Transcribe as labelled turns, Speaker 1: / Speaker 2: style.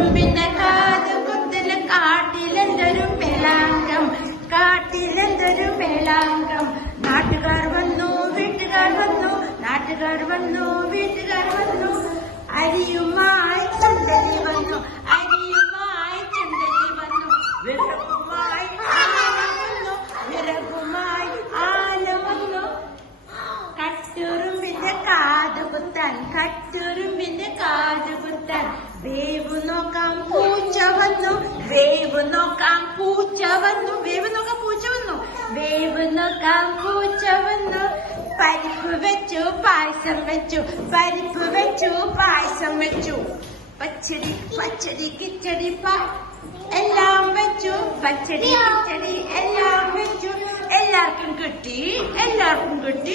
Speaker 1: കാട്ടുറുമ്പിന്റെ കാത് കുത്തിൽ കാട്ടിലെന്തൊരു മേളാങ്കം കാട്ടിലെന്തൊരു മേളാങ്കം നാട്ടുകാർ വന്നു വീട്ടുകാർ വന്നു നാട്ടുകാർ വന്നു വീട്ടുകാർ വന്നു. അരിയുമായി ചന്തലി വന്നു അരിയുമായി ചന്തലി വന്നു. വിറകുമായി വന്നു വിറകുമായി ആന വന്നു കട്ടുറുമ്പിന്റെ കാത് കുത്താൻ കട്ടുറുമ്പിന്റെ കാത് കുത്താൻ നോക്കാം പൂച്ച വന്നു വേവ് നോക്കാം പൂച്ച വന്നു വേവ് നോക്കാം പൂച്ച വന്നു വേവ് നോക്കാം പൂച്ച വന്നു പരിപ്പ് വെച്ചു പായസം വെച്ചു പരിപ്പ് വെച്ചു പായസം വെച്ചു. പച്ചടി പച്ചടി കിച്ചടി എല്ലാം വെച്ചു പച്ചടി കിച്ചടി എല്ലാം വെച്ചു. എല്ലാവർക്കും കിട്ടി എല്ലാവർക്കും കിട്ടി.